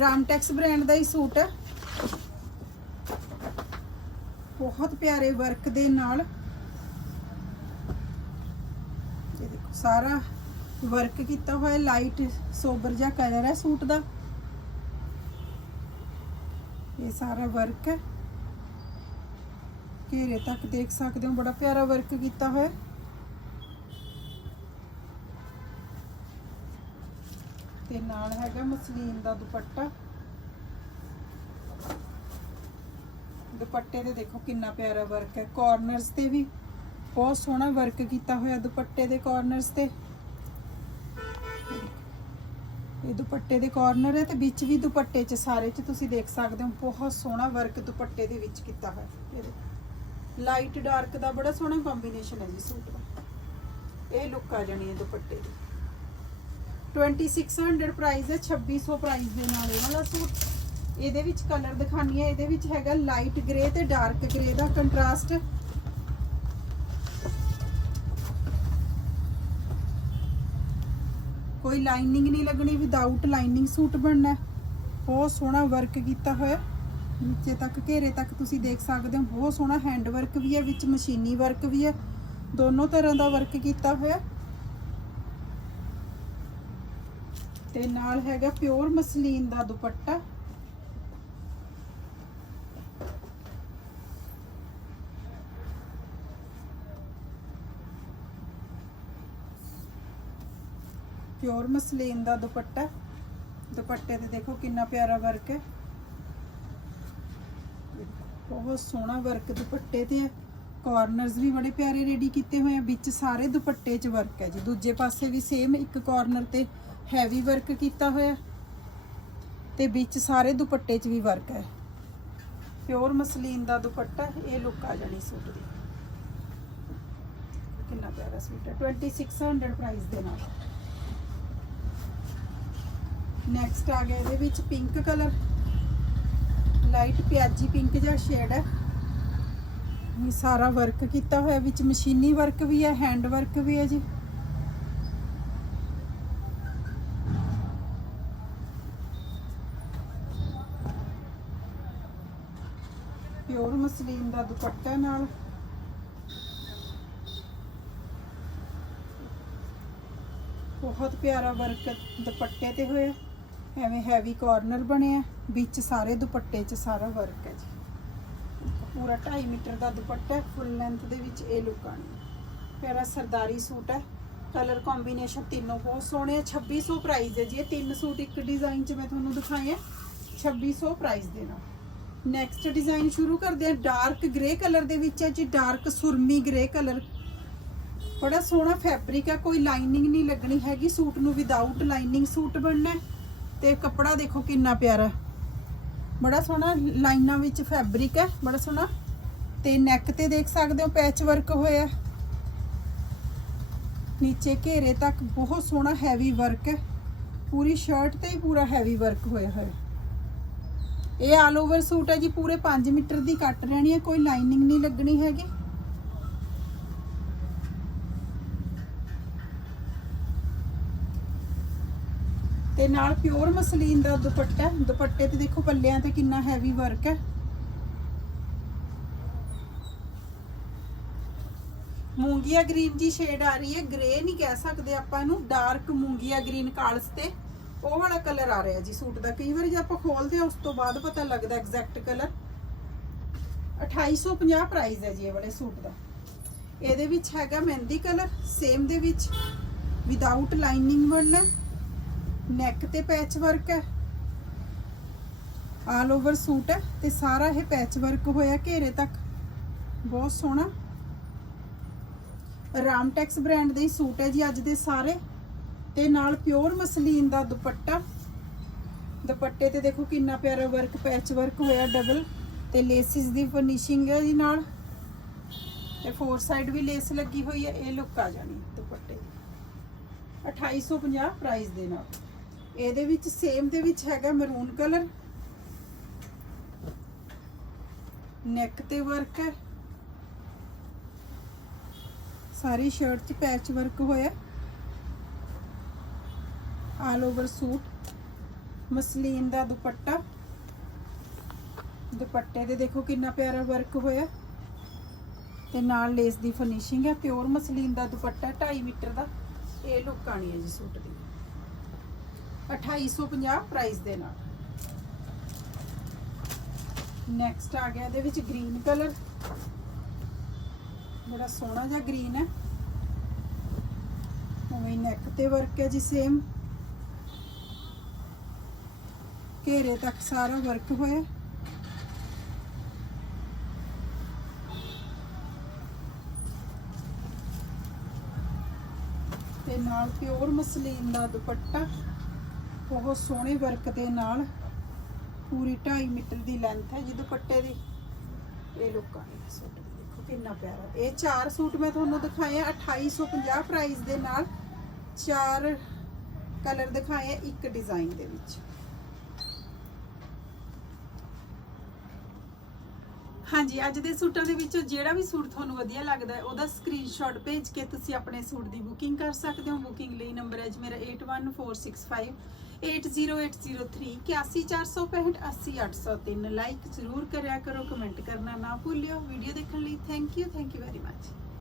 ਰਾਮਟੈਕਸ ਬ੍ਰਾਂਡ ਦਾ ਹੀ ਸੂਟ ਹੈ ਬਹੁਤ ਪਿਆਰੇ ਵਰਕ ਦੇ ਨਾਲ ਇਹ ਦੇਖੋ ਸਾਰਾ ਵਰਕ ਕੀਤਾ ਹੋਇਆ ਲਾਈਟ ਸੋਬਰ ਜਿਹਾ ਕਲਰ ਹੈ ਸੂਟ ਦਾ। ਇਹ ਸਾਰਾ ਵਰਕ ਹੈ। ਘੇਰੇ ਤੱਕ ਦੇਖ ਸਕਦੇ ਹੋ, ਬੜਾ ਪਿਆਰਾ ਵਰਕ ਕੀਤਾ ਹੋਇਆ। ਤੇ ਨਾਲ ਹੈਗਾ ਮਸਲੀਨ ਦਾ ਦੁਪੱਟਾ। ਦੁਪੱਟੇ ਤੇ ਦੇਖੋ ਕਿੰਨਾ ਪਿਆਰਾ ਵਰਕ ਹੈ। ਕਾਰਨਰਸ ਤੇ ਵੀ ਬਹੁਤ ਸੋਹਣਾ ਵਰਕ ਕੀਤਾ ਹੋਇਆ ਦੁਪੱਟੇ ਦੇ ਕਾਰਨਰਸ ਤੇ। ਇਹ ਦੁਪੱਟੇ ਦੇ ਕਾਰਨਰ ਹੈ ਤੇ ਵਿੱਚ ਵੀ ਦੁਪੱਟੇ 'ਚ ਸਾਰੇ 'ਚ ਤੁਸੀਂ ਦੇਖ ਸਕਦੇ ਹੋ, ਬਹੁਤ ਸੋਹਣਾ ਵਰਕ ਦੁਪੱਟੇ ਦੇ ਵਿੱਚ ਕੀਤਾ ਹੋਇਆ। ਲਾਈਟ ਡਾਰਕ ਦਾ ਬੜਾ ਸੋਹਣਾ ਕੰਬੀਨੇਸ਼ਨ ਹੈ ਜੀ ਸੂਟ ਦਾ। ਇਹ ਲੁੱਕ ਆ ਜਾਣੀ ਹੈ ਦੁਪੱਟੇ ਦੀ। 2600 ਪ੍ਰਾਈਸ ਹੈ 2600 ਪ੍ਰਾਈਸ ਦੇ ਨਾਲ ਇਹ ਵਾਲਾ ਸੂਟ। ਇਹਦੇ ਵਿੱਚ ਕਲਰ ਦਿਖਾਣੀ ਹੈ, ਇਹਦੇ ਵਿੱਚ ਹੈਗਾ ਲਾਈਟ ਗ੍ਰੇ ਤੇ ਡਾਰਕ ਗ੍ਰੇ ਦਾ ਕੰਟਰਾਸਟ ਕੋਈ ਲਾਈਨਿੰਗ ਨਹੀਂ ਲੱਗਣੀ ਵਿਦਆਊਟ ਲਾਈਨਿੰਗ ਸੂਟ ਬਣਨਾ ਬਹੁਤ ਸੋਹਣਾ ਵਰਕ ਕੀਤਾ ਹੋਇਆ। ਨੀਚੇ ਤੱਕ, ਘੇਰੇ ਤੱਕ ਤੁਸੀਂ ਦੇਖ ਸਕਦੇ ਹੋ, ਬਹੁਤ ਸੋਹਣਾ ਹੈਂਡ ਵਰਕ ਵੀ ਹੈ, ਵਿੱਚ ਮਸ਼ੀਨੀ ਵਰਕ ਵੀ ਹੈ। ਦੋਨੋਂ ਤਰ੍ਹਾਂ ਦਾ ਵਰਕ ਕੀਤਾ ਹੋਇਆ। ਤੇ ਨਾਲ ਹੈਗਾ ਪਿਓਰ ਮਸਲੀਨ ਦਾ ਦੁਪੱਟਾ। ਪਿਓਰ ਮਸਲੀਨ ਦਾ ਦੁਪੱਟਾ ਦੁਪੱਟੇ ਤੇ ਦੇਖੋ ਕਿੰਨਾ ਪਿਆਰਾ ਵਰਕ ਹੈ। ਬਹੁਤ ਸੋਹਣਾ ਵਰਕ ਦੁਪੱਟੇ ਤੇ ਹੈ। ਕਾਰਨਰਸ ਵੀ ਬੜੇ ਪਿਆਰੇ ਰੈਡੀ ਕੀਤੇ ਹੋਏ ਆ। ਵਿੱਚ ਸਾਰੇ ਦੁਪੱਟੇ 'ਚ ਵਰਕ ਹੈ ਜੀ। ਦੂਜੇ ਪਾਸੇ ਵੀ ਸੇਮ ਇੱਕ ਕਾਰਨਰ ਤੇ ਹੈਵੀ ਵਰਕ ਕੀਤਾ ਹੋਇਆ ਤੇ ਵਿੱਚ ਸਾਰੇ ਦੁਪੱਟੇ 'ਚ ਵੀ ਵਰਕ ਹੈ। ਪਿਓਰ ਮਸਲੀਨ ਦਾ ਦੁਪੱਟਾ ਇਹ ਲੁੱਕ ਆ ਜਾਣੀ ਸੂਟ ਦੀ। ਕਿੰਨਾ ਪਿਆਰਾ ਸੂਟ ਹੈ। 2600 ਪ੍ਰਾਈਸ ਦੇ ਨਾਲ। ਨੈਕਸਟ ਆ ਗਿਆ ਇਹਦੇ ਵਿੱਚ ਪਿੰਕ ਕਲਰ ਲਾਈਟ ਪਿਆਜੀ ਪਿੰਕ ਜਿਹਾ ਸ਼ੇਡ ਹੈ। ਇਹ ਸਾਰਾ ਵਰਕ ਕੀਤਾ ਹੋਇਆ, ਵਿੱਚ ਮਸ਼ੀਨੀ ਵਰਕ ਵੀ ਹੈ ਹੈਂਡ ਵਰਕ ਵੀ ਹੈ ਜੀ। ਪਿਓਰ ਮਸਲੀਨ ਦਾ ਦੁਪੱਟਾ ਨਾਲ। ਬਹੁਤ ਪਿਆਰਾ ਵਰਕ ਦੁਪੱਟੇ ਤੇ ਹੋਇਆ। ਐਵੇਂ ਹੈਵੀ ਕਾਰਨਰ ਬਣਿਆ ਵਿੱਚ ਸਾਰੇ ਦੁਪੱਟੇ 'ਚ ਸਾਰਾ ਵਰਕ ਹੈ ਜੀ। ਪੂਰਾ 2.5 ਮੀਟਰ ਦਾ ਦੁਪੱਟਾ ਫੁੱਲ ਲੈਂਥ ਦੇ ਵਿੱਚ ਇਹ ਲੁੱਕ ਆਣੀ ਪਿਆਰਾ ਸਰਦਾਰੀ ਸੂਟ ਹੈ ਕਲਰ ਕੰਬੀਨੇਸ਼ਨ ਤਿੰਨੋਂ ਬਹੁਤ ਸੋਹਣੇ ਆ 2600 ਪ੍ਰਾਈਸ ਹੈ ਜੀ। ਇਹ ਤਿੰਨ ਸੂਟ ਇੱਕ ਡਿਜ਼ਾਈਨ 'ਚ ਮੈਂ ਤੁਹਾਨੂੰ ਦਿਖਾਏ ਆ 2600 ਪ੍ਰਾਈਸ ਦੇਣਾ ਨੈਕਸਟ ਡਿਜ਼ਾਈਨ ਸ਼ੁਰੂ ਕਰਦੇ ਆ ਡਾਰਕ ਗ੍ਰੇ ਕਲਰ ਦੇ ਵਿੱਚ ਹੈ ਜੀ ਡਾਰਕ ਸੁਰਮੀ ਗ੍ਰੇ ਕਲਰ ਬੜਾ ਸੋਹਣਾ ਫੈਬਰਿਕ ਹੈ, ਕੋਈ ਲਾਈਨਿੰਗ ਨਹੀਂ ਲੱਗਣੀ ਹੈਗੀ, ਸੂਟ ਨੂੰ ਵਿਦਆਊਟ ਲਾਈਨਿੰਗ ਸੂਟ ਬਣਨਾ ਹੈ। ਤੇ ਕੱਪੜਾ ਦੇਖੋ ਕਿੰਨਾ ਪਿਆਰਾ। ਬੜਾ ਸੋਹਣਾ ਲਾਈਨਾਂ ਵਿੱਚ ਫੈਬਰਿਕ ਹੈ, ਬੜਾ ਸੋਹਣਾ। ਤੇ ਨੈਕ ਤੇ ਦੇਖ ਸਕਦੇ ਹੋ ਪੈਚ ਵਰਕ ਹੋਇਆ ਨੀਚੇ ਘੇਰੇ ਤੱਕ ਬਹੁਤ ਸੋਹਣਾ ਹੈਵੀ ਵਰਕ ਹੈ। ਪੂਰੀ ਸ਼ਰਟ ਤੇ ਹੀ ਪੂਰਾ ਹੈਵੀ ਵਰਕ ਹੋਇਆ ਹੋਇਆ ਇਹ ਆਲ ਓਵਰ ਸੂਟ ਹੈ ਜੀ, ਪੂਰੇ 5 ਮੀਟਰ ਦੀ ਕੱਟ ਰਹਿਣੀ ਹੈ, ਕੋਈ ਲਾਈਨਿੰਗ ਨਹੀਂ ਲੱਗਣੀ ਹੈਗੀ। ਤੇ ਨਾਲ ਪਿਓਰ ਮਸਲੀਨ ਦਾ ਦੁਪੱਟਾ, ਦੁਪੱਟੇ ਤੇ ਦੇਖੋ ਪੱਲਿਆਂ ਤੇ ਕਿੰਨਾ ਹੈਵੀ ਵਰਕ ਹੈ। ਮੂੰਗੀਆ ਗ੍ਰੀਨ ਜੀ ਸ਼ੇਡ ਆ ਰਹੀ ਹੈ ਗ੍ਰੇ ਨਹੀਂ ਕਹਿ ਸਕਦੇ ਆਪਾਂ ਇਹਨੂੰ ਡਾਰਕ ਮੂੰਗੀਆ ਗ੍ਰੀਨ ਕਾਲਸ ਤੇ। ਉਹ ਵਾਲਾ ਕਲਰ ਆ ਰਿਹਾ ਜੀ ਸੂਟ ਦਾ। ਕਈ ਵਾਰ ਜੇ ਆਪਾਂ ਖੋਲਦੇ ਆ ਉਸ ਤੋਂ ਬਾਅਦ ਪਤਾ ਲੱਗਦਾ ਐਗਜ਼ੈਕਟ ਕਲਰ 2850 ਪ੍ਰਾਈਸ ਹੈ ਜੀ ਇਹ ਵਾਲੇ ਸੂਟ ਦਾ। ਇਹਦੇ ਵਿੱਚ ਹੈਗਾ ਮਹਿੰਦੀ ਕਲਰ ਸੇਮ ਦੇ ਵਿੱਚ। ਵਿਦਆਊਟ ਲਾਈਨਿੰਗ ਵਾਲਾ। ਨੈਕ ਤੇ ਪੈਚ ਵਰਕ ਹੈ। ਆਲ ਓਵਰ ਸੂਟ ਹੈ ਤੇ ਸਾਰਾ ਇਹ ਪੈਚ ਵਰਕ ਹੋਇਆ ਘੇਰੇ ਤੱਕ। ਬਹੁਤ ਸੋਹਣਾ। ਰਾਮਟੈਕਸ ਬ੍ਰਾਂਡ ਦੇ ਹੀ ਸੂਟ ਹੈ ਜੀ ਅੱਜ ਦੇ ਸਾਰੇ। ਤੇ ਨਾਲ ਪਿਓਰ ਮਸਲੀਨ ਦਾ ਦੁਪੱਟਾ। ਦੁਪੱਟੇ ਤੇ ਦੇਖੋ ਕਿੰਨਾ ਪਿਆਰਾ ਵਰਕ ਪੈਚ ਵਰਕ ਹੋਇਆ ਡਬਲ ਤੇ ਲੇਸਿਸ ਦੀ ਫਿਨਿਸ਼ਿੰਗ ਹੈ ਜੀ ਨਾਲ। ਤੇ ਫੋਰ ਸਾਈਡ ਵੀ ਲੇਸ ਲੱਗੀ ਹੋਈ ਹੈ। ਇਹ ਲੁੱਕ ਆ ਜਾਣੀ ਦੁਪੱਟੇ ਦੀ। 2850 ਪ੍ਰਾਈਸ ਦੇ ਨਾਲ। ਇਹਦੇ ਵਿੱਚ ਸੇਮ ਦੇ ਵਿੱਚ ਹੈਗਾ ਮਰੂਨ ਕਲਰ ਨੈਕ ਤੇ ਵਰਕ ਹੈ। ਸਾਰੀ ਸ਼ਰਟ 'ਚ ਪੈਚ ਵਰਕ ਹੋਇਆ। ਆਲ ਓਵਰ ਸੂਟ ਮਸਲੀਨ ਦਾ ਦੁਪੱਟਾ। ਦੁਪੱਟੇ ਦੇ ਦੇਖੋ ਕਿੰਨਾ ਪਿਆਰਾ ਵਰਕ ਹੋਇਆ। ਤੇ ਨਾਲ ਲੇਸ ਦੀ ਫਿਨਿਸ਼ਿੰਗ ਹੈ। ਪਿਓਰ ਮਸਲੀਨ ਦਾ ਦੁਪੱਟਾ 2.5 ਮੀਟਰ ਦਾ। ਇਹ ਲੁੱਕ ਆਣੀ ਹੈ ਜੀ ਸੂਟ ਦੀ। 2850 ਪ੍ਰਾਈਸ ਦੇ ਨਾਲ। ਨੈਕਸਟ ਆ ਗਿਆ ਇਹਦੇ ਵਿੱਚ ਗ੍ਰੀਨ ਕਲਰ ਬੜਾ ਸੋਹਣਾ ਜਿਹਾ ਗ੍ਰੀਨ ਹੈ। ਉਵੇਂ ਨੈਕ ਤੇ ਵਰਕ ਹੈ ਜੀ ਸੇਮ ਘੇਰੇ ਤੱਕ ਸਾਰਾ ਵਰਕ ਹੋਇਆ। ਤੇ ਨਾਲ ਪਿਓਰ ਮਸਲੀਨ ਦਾ ਦੁਪੱਟਾ। ਬਹੁਤ ਸੋਹਣੇ ਵਰਕ ਦੇ ਨਾਲ ਪੂਰੀ 2.5 ਮੀਟਰ ਦੀ ਲੈਂਥ ਹੈ ਜੀ ਦੁਪੱਟੇ ਦੀ। ਇਹ ਲੋਕਾਂ ਨੇ ਸੂਟ ਦੇਖੋ ਕਿੰਨਾ ਪਿਆਰਾ। ਇਹ ਚਾਰ ਸੂਟ ਮੈਂ ਤੁਹਾਨੂੰ ਦਿਖਾਏ ਆ 2850 ਪ੍ਰਾਈਸ ਦੇ ਨਾਲ ਚਾਰ ਕਲਰ ਦਿਖਾਏ ਆ, ਇੱਕ ਡਿਜ਼ਾਈਨ ਦੇ ਵਿੱਚ। ਹਾਂਜੀ, ਅੱਜ ਦੇ ਸੂਟਾਂ ਦੇ ਵਿੱਚੋਂ ਜਿਹੜਾ ਵੀ ਸੂਟ ਤੁਹਾਨੂੰ ਵਧੀਆ ਲੱਗਦਾ ਹੈ, ਉਹਦਾ ਸਕਰੀਨਸ਼ਾਟ ਭੇਜ ਕੇ ਤੁਸੀਂ ਆਪਣੇ ਸੂਟ ਦੀ ਬੁਕਿੰਗ ਕਰ ਸਕਦੇ ਹੋ। ਬੁਕਿੰਗ ਲਈ ਨੰਬਰ ਹੈ ਜੀ ਮੇਰਾ 8146580803 81465 80803 ਲਾਈਕ ਜ਼ਰੂਰ ਕਰਿਆ ਕਰੋ ਕਮੈਂਟ ਕਰਨਾ ਨਾ ਭੁੱਲਿਓ ਵੀਡੀਓ ਦੇਖਣ ਲਈ thank you thank you very much